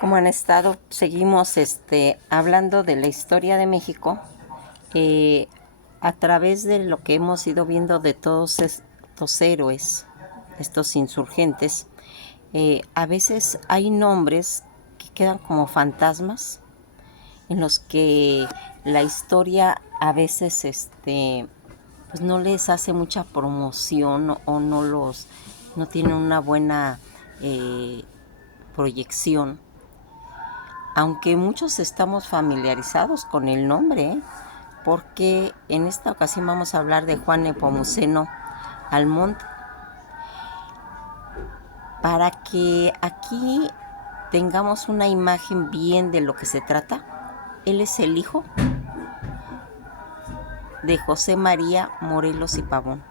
¿Cómo han estado? Seguimos hablando de la historia de México eh, a través de lo que hemos ido viendo de todos estos héroes, estos insurgentes. A veces hay nombres que quedan como fantasmas en los que la historia a veces pues no les hace mucha promoción o no tienen una buena proyección, aunque muchos estamos familiarizados con el nombre, porque en esta ocasión vamos a hablar de Juan Nepomuceno Almonte, para que aquí tengamos una imagen bien de lo que se trata. Él es el hijo de José María Morelos y Pavón.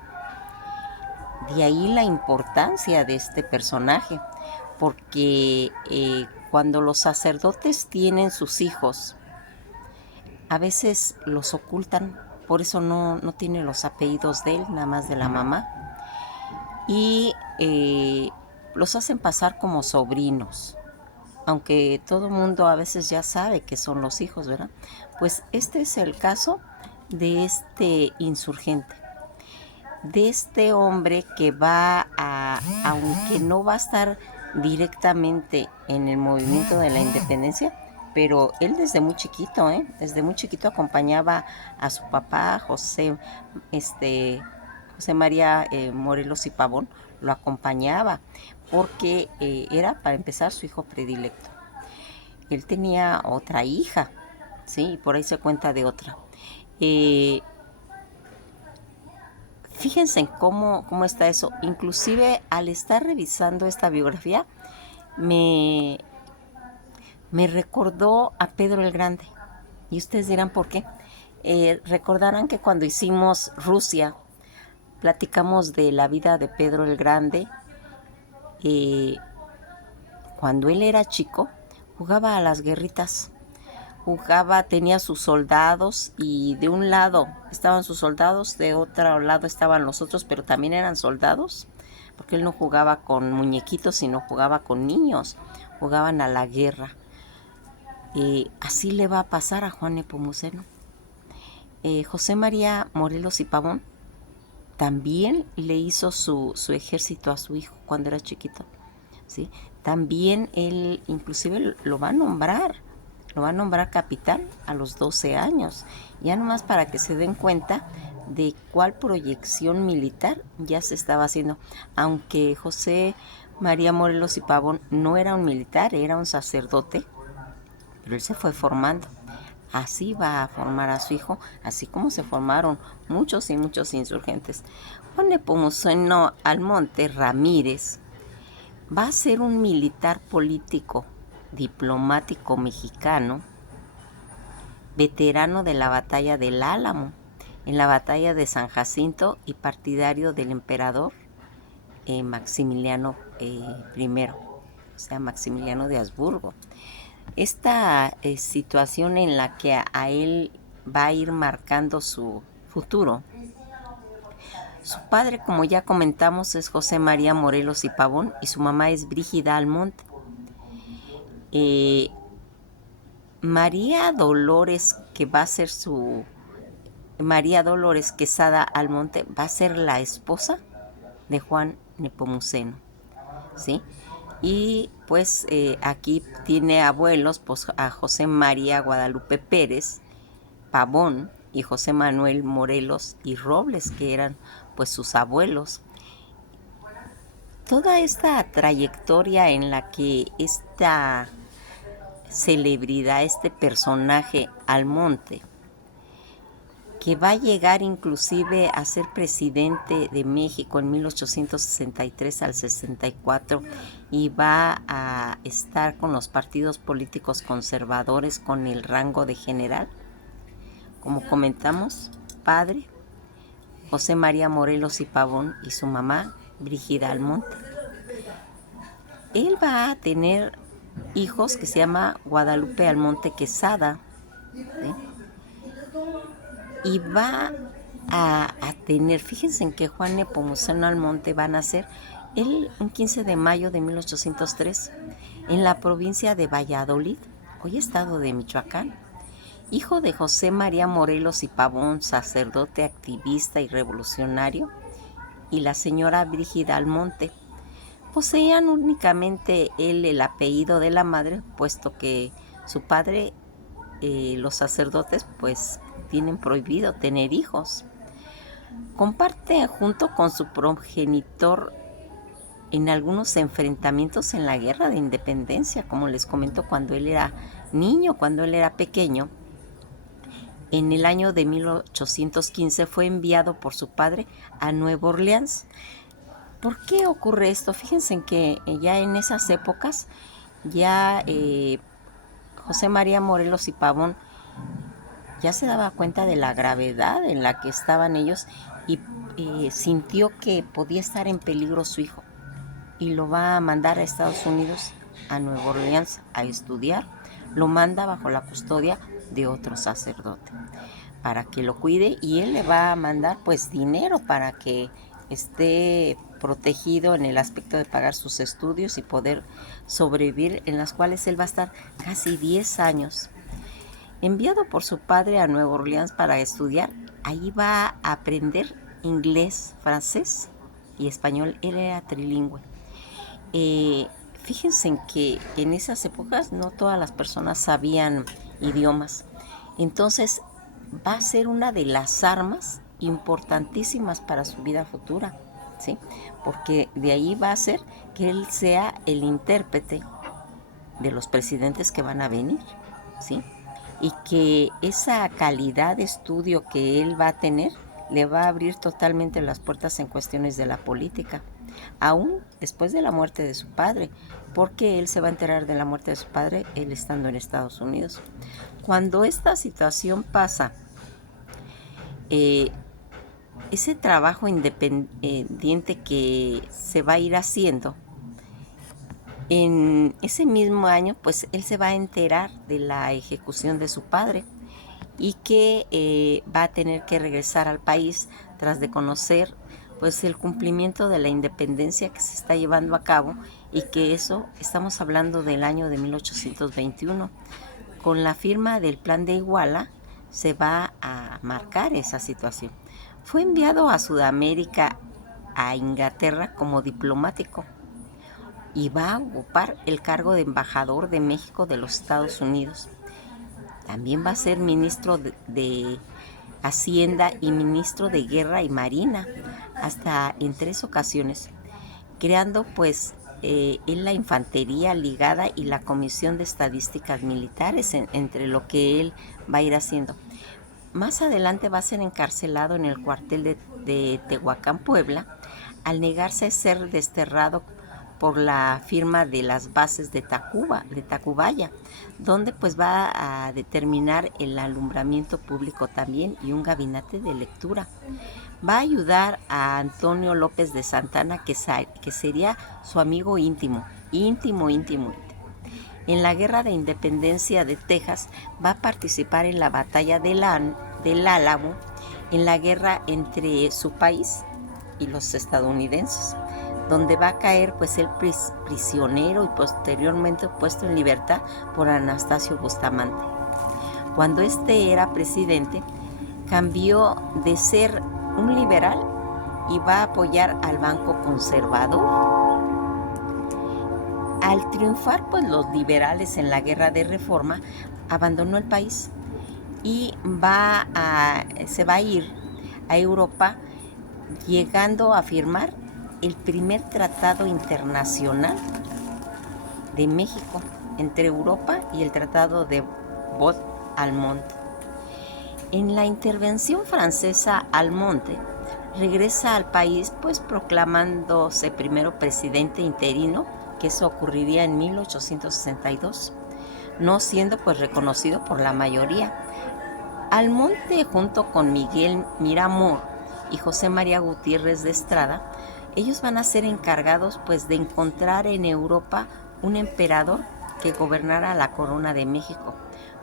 De ahí la importancia de este personaje, porque cuando los sacerdotes tienen sus hijos, a veces los ocultan, por eso no tiene los apellidos de él, nada más de la mamá, y los hacen pasar como sobrinos, aunque todo el mundo a veces ya sabe que son los hijos, ¿verdad? Pues este es el caso de este insurgente, de este hombre que aunque no va a estar directamente en el movimiento de la independencia, pero él desde muy chiquito acompañaba a su papá, José María Morelos y Pavón, lo acompañaba, porque era, para empezar, su hijo predilecto. Él tenía otra hija, ¿sí? Y por ahí se cuenta de otra. Fíjense en cómo está eso. Inclusive al estar revisando esta biografía, me, me recordó a Pedro el Grande. Y ustedes dirán por qué. Recordarán que cuando hicimos Rusia, platicamos de la vida de Pedro el Grande. Cuando él era chico, jugaba a las guerritas. Tenía sus soldados, y de un lado estaban sus soldados, de otro lado estaban los otros, pero también eran soldados, porque él no jugaba con muñequitos, sino jugaba con niños, jugaban a la guerra. Así le va a pasar a Juan Nepomuceno. José María Morelos y Pavón también le hizo su ejército a su hijo cuando era chiquito, ¿sí? También él inclusive lo va a nombrar capitán a los 12 años, ya nomás para que se den cuenta de cuál proyección militar ya se estaba haciendo, aunque José María Morelos y Pavón no era un militar, era un sacerdote, pero él se fue formando. Así va a formar a su hijo, así como se formaron muchos y muchos insurgentes. Juan Nepomuceno Almonte Ramírez va a ser un militar político, diplomático mexicano, veterano de la batalla del Álamo, en la batalla de San Jacinto, y partidario del emperador Maximiliano I, o sea, Maximiliano de Habsburgo. Esta situación en la que a él va a ir marcando su futuro. Su padre, como ya comentamos, es José María Morelos y Pavón, y su mamá es Brígida Almonte. María Dolores, que va a ser María Dolores Quesada Almonte, va a ser la esposa de Juan Nepomuceno, ¿sí? Y pues aquí tiene abuelos, pues, a José María Guadalupe Pérez Pavón y José Manuel Morelos y Robles, que eran pues sus abuelos. Toda esta trayectoria en la que esta celebridad, este personaje Almonte, que va a llegar inclusive a ser presidente de México en 1863 al 64, y va a estar con los partidos políticos conservadores con el rango de general. Como comentamos, padre José María Morelos y Pavón, y su mamá Brígida Almonte. Él va a tener hijos que se llama Guadalupe Almonte Quesada, ¿sí? Y va a tener, fíjense en que Juan Nepomuceno Almonte va a nacer él un 15 de mayo de 1803, en la provincia de Valladolid, hoy estado de Michoacán, hijo de José María Morelos y Pavón, sacerdote, activista y revolucionario, y la señora Brígida Almonte. Poseían únicamente él el apellido de la madre, puesto que su padre, los sacerdotes, pues tienen prohibido tener hijos. Comparte junto con su progenitor en algunos enfrentamientos en la Guerra de Independencia, como les comento, cuando él era niño, cuando él era pequeño. En el año de 1815 fue enviado por su padre a Nueva Orleans. ¿Por qué ocurre esto? Fíjense en que ya en esas épocas, ya José María Morelos y Pavón ya se daba cuenta de la gravedad en la que estaban ellos y sintió que podía estar en peligro su hijo y lo va a mandar a Estados Unidos, a Nueva Orleans, a estudiar. Lo manda bajo la custodia de otro sacerdote para que lo cuide, y él le va a mandar pues dinero para que esté protegido en el aspecto de pagar sus estudios y poder sobrevivir, en las cuales él va a estar casi 10 años. Enviado por su padre a Nueva Orleans para estudiar, ahí va a aprender inglés, francés y español. Él era trilingüe. Fíjense en que en esas épocas no todas las personas sabían idiomas. Entonces va a ser una de las armas importantísimas para su vida futura, ¿sí? Porque de ahí va a ser que él sea el intérprete de los presidentes que van a venir, ¿sí? Y que esa calidad de estudio que él va a tener le va a abrir totalmente las puertas en cuestiones de la política, aún después de la muerte de su padre, porque él se va a enterar de la muerte de su padre él estando en Estados Unidos. Cuando esta situación pasa, ese trabajo independiente que se va a ir haciendo, en ese mismo año, pues él se va a enterar de la ejecución de su padre y que va a tener que regresar al país tras de conocer pues el cumplimiento de la independencia que se está llevando a cabo, y que eso estamos hablando del año de 1821. Con la firma del Plan de Iguala se va a marcar esa situación. Fue enviado a Sudamérica, a Inglaterra, como diplomático, y va a ocupar el cargo de embajador de México de los Estados Unidos. También va a ser ministro de Hacienda y ministro de Guerra y Marina, hasta en 3 ocasiones, creando pues en la infantería ligada y la Comisión de Estadísticas Militares, entre lo que él va a ir haciendo. Más adelante va a ser encarcelado en el cuartel de Tehuacán, Puebla, al negarse a ser desterrado por la firma de las bases de Tacubaya, donde pues va a determinar el alumbramiento público también y un gabinete de lectura. Va a ayudar a Antonio López de Santana, que sería su amigo íntimo. En la Guerra de Independencia de Texas va a participar en la batalla del Álamo, en la guerra entre su país y los estadounidenses, donde va a caer pues el prisionero y posteriormente puesto en libertad por Anastasio Bustamante. Cuando este era presidente, cambió de ser un liberal y va a apoyar al Banco Conservador. Al triunfar pues los liberales en la Guerra de Reforma, abandonó el país y se va a ir a Europa, llegando a firmar el primer tratado internacional de México entre Europa y el Tratado de Baud-Almonte. En la intervención francesa, Almonte regresa al país pues proclamándose primero presidente interino, que eso ocurriría en 1862, no siendo pues reconocido por la mayoría. Almonte, junto con Miguel Miramón y José María Gutiérrez de Estrada, ellos van a ser encargados pues de encontrar en Europa un emperador que gobernara la corona de México.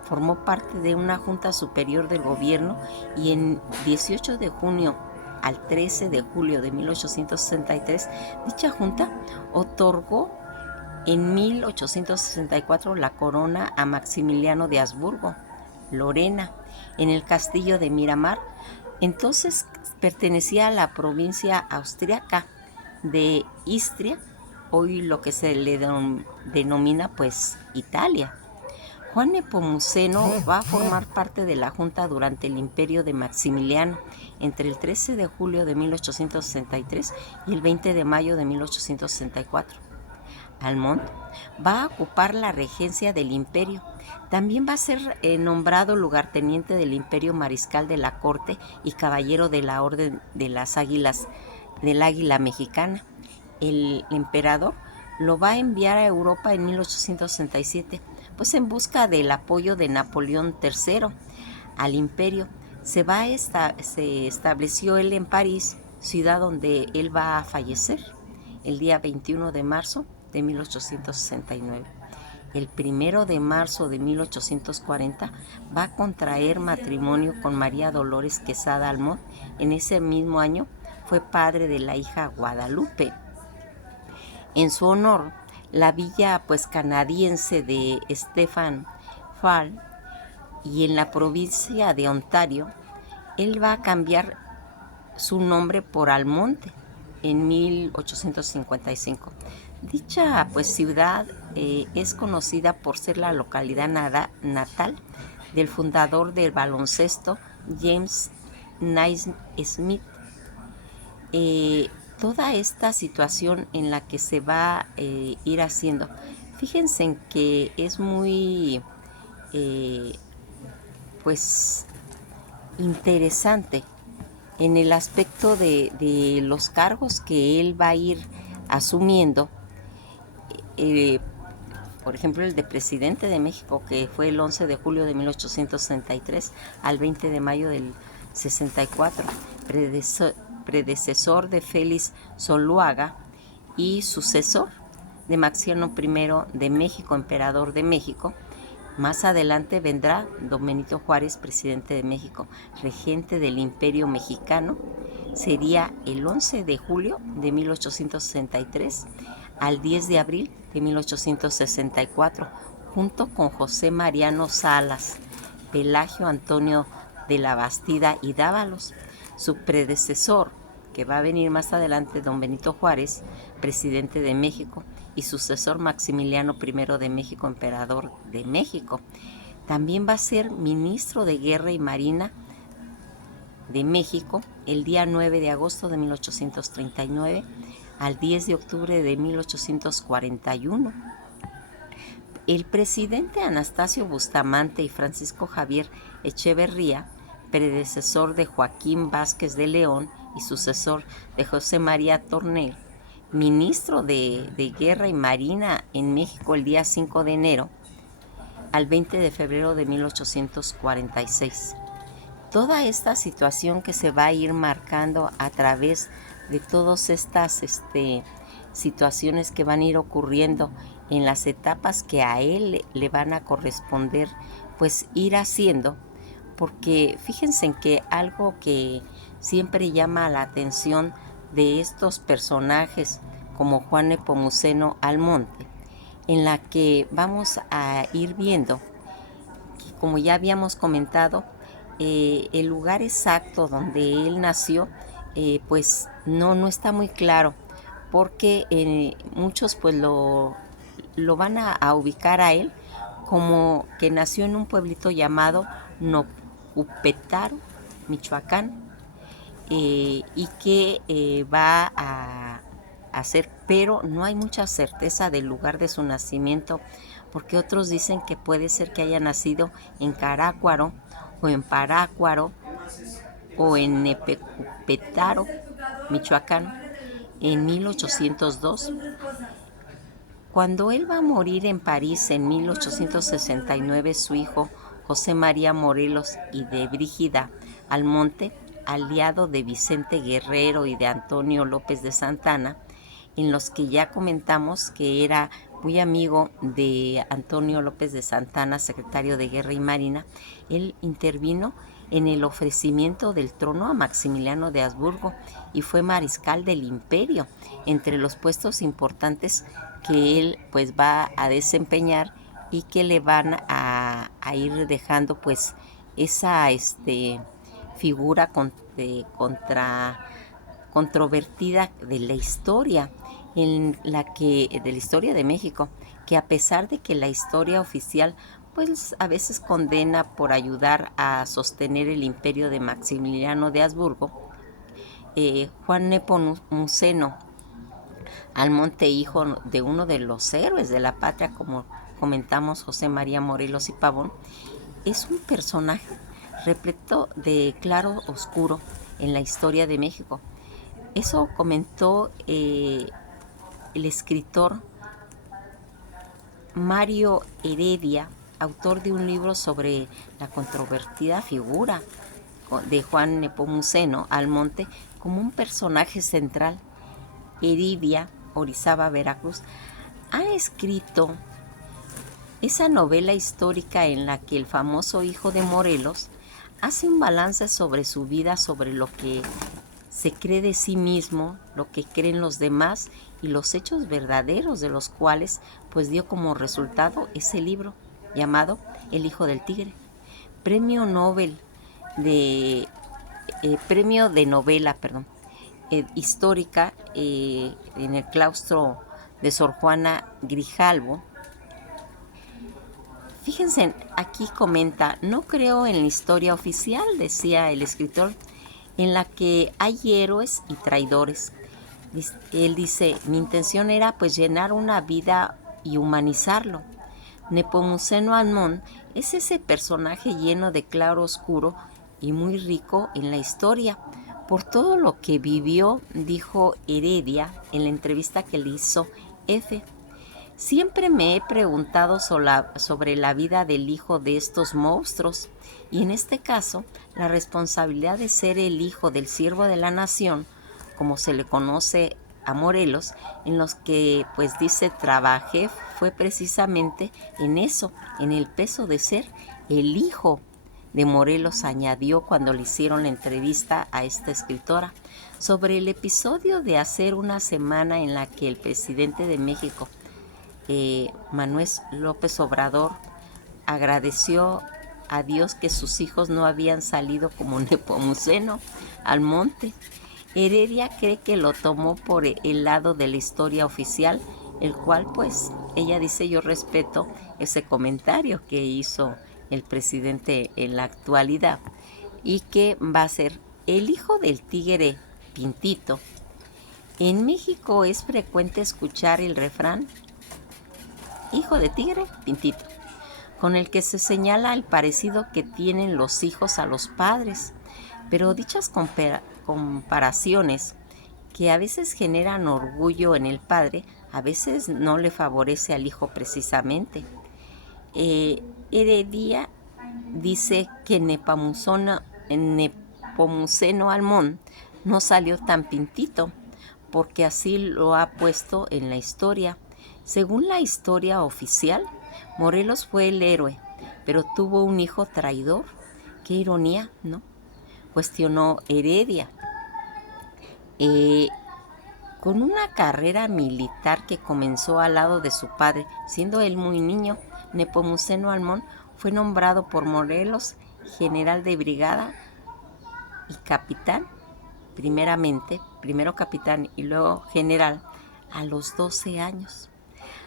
Formó parte de una junta superior del gobierno, y en 18 de junio al 13 de julio de 1863 dicha junta otorgó En 1864 la corona a Maximiliano de Habsburgo, Lorena, en el castillo de Miramar. Entonces pertenecía a la provincia austriaca de Istria, hoy lo que se le denomina pues Italia. Juan Nepomuceno va a formar parte de la Junta durante el imperio de Maximiliano entre el 13 de julio de 1863 y el 20 de mayo de 1864. Almont va a ocupar la regencia del imperio. También va a ser nombrado lugarteniente del imperio, mariscal de la corte y caballero de la orden de las águilas del águila mexicana. El emperador lo va a enviar a Europa en 1867, pues en busca del apoyo de Napoleón III al imperio. Se estableció él en París, ciudad donde él va a fallecer el día 21 de marzo de 1869. El 1 de marzo de 1840 va a contraer matrimonio con María Dolores Quesada Almont. En ese mismo año fue padre de la hija Guadalupe. En su honor, la villa pues canadiense de Stephen Fall y en la provincia de Ontario, él va a cambiar su nombre por Almonte en 1855. Dicha pues ciudad es conocida por ser la localidad natal del fundador del baloncesto James Naismith. Toda esta situación en la que se va a ir haciendo, fíjense en que es muy pues interesante en el aspecto de los cargos que él va a ir asumiendo. Por ejemplo, el de presidente de México, que fue el 11 de julio de 1863 al 20 de mayo del 64, predecesor de Félix Zuluaga y sucesor de Maximiano I de México, emperador de México. Más adelante vendrá don Benito Juárez, presidente de México, regente del Imperio Mexicano. Sería el 11 de julio de 1863 al 10 de abril de 1864, junto con José Mariano Salas, Pelagio Antonio de la Bastida y Dávalos. Su predecesor, que va a venir más adelante, don Benito Juárez, presidente de México, y sucesor Maximiliano I de México, emperador de México. También va a ser ministro de Guerra y Marina de México el día 9 de agosto de 1839 al 10 de octubre de 1841. El presidente Anastasio Bustamante y Francisco Javier Echeverría, predecesor de Joaquín Vázquez de León y sucesor de José María Tornel, ministro de Guerra y Marina en México el día 5 de enero al 20 de febrero de 1846. Toda esta situación que se va a ir marcando a través de todas estas situaciones que van a ir ocurriendo en las etapas que a él le van a corresponder, pues ir haciendo, porque fíjense en que algo que siempre llama la atención de estos personajes como Juan Nepomuceno Almonte, en la que vamos a ir viendo, que como ya habíamos comentado, el lugar exacto donde él nació, pues no está muy claro, porque muchos pues lo van a ubicar a él como que nació en un pueblito llamado Nocupetaro, Michoacán, y que va a hacer, pero no hay mucha certeza del lugar de su nacimiento, porque otros dicen que puede ser que haya nacido en Carácuaro o en Parácuaro o en Nepecupetaro, Michoacán, en 1802. Cuando él va a morir en París en 1869, su hijo José María Morelos y de Brígida Almonte, aliado de Vicente Guerrero y de Antonio López de Santana, en los que ya comentamos que era muy amigo de Antonio López de Santana, secretario de Guerra y Marina, él intervino en el ofrecimiento del trono a Maximiliano de Habsburgo y fue mariscal del imperio, entre los puestos importantes que él pues va a desempeñar y que le van a ir dejando pues esa figura controvertida de la historia de la historia de México, que a pesar de que la historia oficial pues a veces condena por ayudar a sostener el imperio de Maximiliano de Habsburgo, Juan Nepomuceno Almonte, hijo de uno de los héroes de la patria, como comentamos, José María Morelos y Pavón, es un personaje repleto de claro oscuro en la historia de México. Eso comentó el escritor Mario Heredia, autor de un libro sobre la controvertida figura de Juan Nepomuceno Almonte como un personaje central. Heredia, Orizaba, Veracruz, ha escrito esa novela histórica en la que el famoso hijo de Morelos hace un balance sobre su vida, sobre lo que se cree de sí mismo, lo que creen los demás y los hechos verdaderos de los cuales pues dio como resultado ese libro llamado El hijo del tigre, premio Nobel de premio de novela, histórica en el claustro de Sor Juana Grijalvo. Fíjense, aquí comenta: no creo en la historia oficial, decía el escritor, en la que hay héroes y traidores. Él dice: mi intención era pues llenar una vida y humanizarlo. Nepomuceno Amón es ese personaje lleno de claro oscuro y muy rico en la historia, por todo lo que vivió, dijo Heredia en la entrevista que le hizo F. Siempre me he preguntado sobre la vida del hijo de estos monstruos, y en este caso, la responsabilidad de ser el hijo del siervo de la nación, como se le conoce a Morelos, en los que pues dice trabajé, fue precisamente en eso, en el peso de ser el hijo de Morelos, añadió cuando le hicieron la entrevista a esta escritora sobre el episodio de hace una semana en la que el presidente de México, Manuel López Obrador, agradeció a Dios que sus hijos no habían salido como Nepomuceno Almonte. Heredia cree que lo tomó por el lado de la historia oficial, el cual pues ella dice: yo respeto ese comentario que hizo el presidente en la actualidad, y que va a ser el hijo del tigre Pintito. En México es frecuente escuchar el refrán hijo de tigre Pintito, con el que se señala el parecido que tienen los hijos a los padres, pero dichas comparaciones, que a veces generan orgullo en el padre, a veces no le favorece al hijo precisamente. Heredia dice que Nepomuceno Almón no salió tan pintito, porque así lo ha puesto en la historia. Según la historia oficial, Morelos fue el héroe, pero tuvo un hijo traidor. Qué ironía, ¿no?, cuestionó Heredia. Con una carrera militar que comenzó al lado de su padre, siendo él muy niño, Nepomuceno Almón fue nombrado por Morelos general de brigada y capitán, primero capitán y luego general, a los 12 años.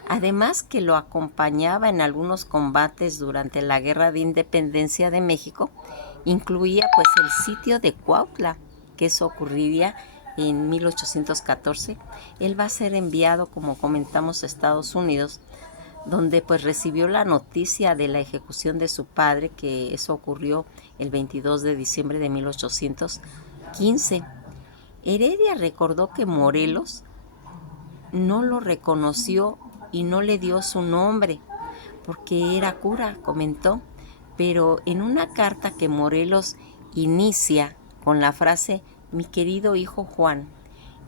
Además que lo acompañaba en algunos combates durante la Guerra de Independencia de México, incluía pues el sitio de Cuautla, que eso ocurriría en 1814. Él va a ser enviado, como comentamos, a Estados Unidos, donde pues recibió la noticia de la ejecución de su padre, que eso ocurrió el 22 de diciembre de 1815. Heredia recordó que Morelos no lo reconoció y no le dio su nombre porque era cura, comentó, pero en una carta que Morelos inicia con la frase mi querido hijo Juan,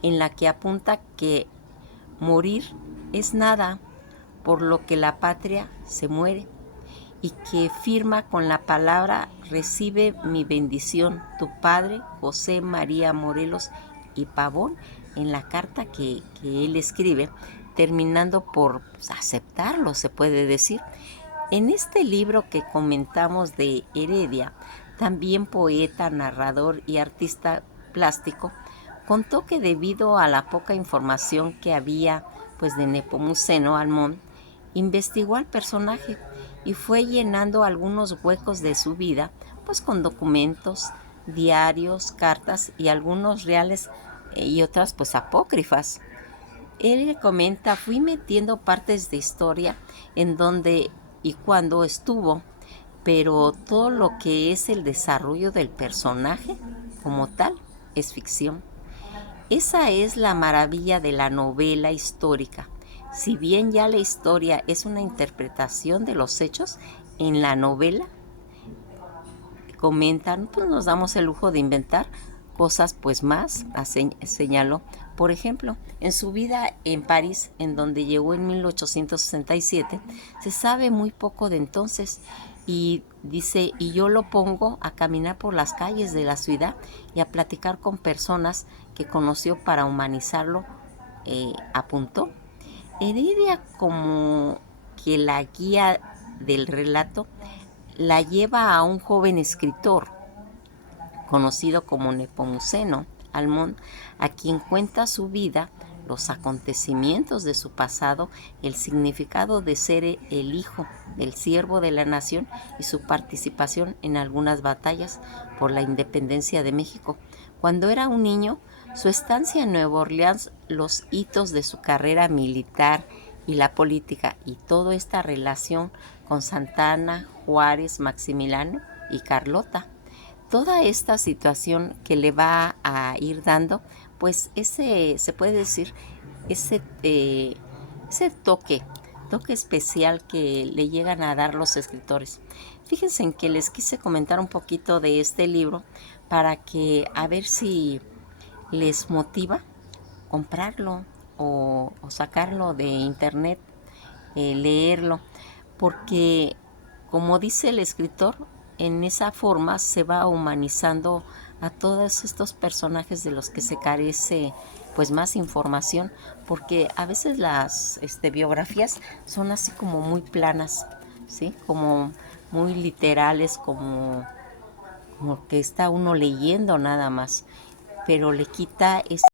en la que apunta que morir es nada, por lo que la patria se muere, y que firma con la palabra "Recibe mi bendición, tu padre José María Morelos y Pavón", en la carta que él escribe, terminando por pues, aceptarlo, se puede decir. En este libro que comentamos de Heredia, también poeta, narrador y artista plástico, contó que debido a la poca información que había pues de Nepomuceno Almón, investigó al personaje y fue llenando algunos huecos de su vida pues con documentos, diarios, cartas y algunos reales y otras pues apócrifas. Él le comenta: fui metiendo partes de historia en donde y cuando estuvo, pero todo lo que es el desarrollo del personaje como tal es ficción. Esa es la maravilla de la novela histórica. Si bien ya la historia es una interpretación de los hechos, en la novela comentan, pues nos damos el lujo de inventar cosas pues más, señaló. Por ejemplo, en su vida en París, en donde llegó en 1867, se sabe muy poco de entonces y dice, y yo lo pongo a caminar por las calles de la ciudad y a platicar con personas que conoció para humanizarlo, apuntó. Heredia como que la guía del relato la lleva a un joven escritor conocido como Nepomuceno Almón, a quien cuenta su vida, los acontecimientos de su pasado, el significado de ser el hijo del siervo de la nación y su participación en algunas batallas por la independencia de México. Cuando era un niño, su estancia en Nueva Orleans, los hitos de su carrera militar y la política y toda esta relación con Santa Anna, Juárez, Maximiliano y Carlota. Toda esta situación que le va a ir dando, pues se puede decir, ese, ese toque especial que le llegan a dar los escritores. Fíjense en que les quise comentar un poquito de este libro para que a ver si les motiva comprarlo o sacarlo de internet, leerlo, porque como dice el escritor, en esa forma se va humanizando a todos estos personajes de los que se carece pues más información, porque a veces las biografías son así como muy planas, ¿sí? Como muy literales, como que está uno leyendo nada más, pero le quita ese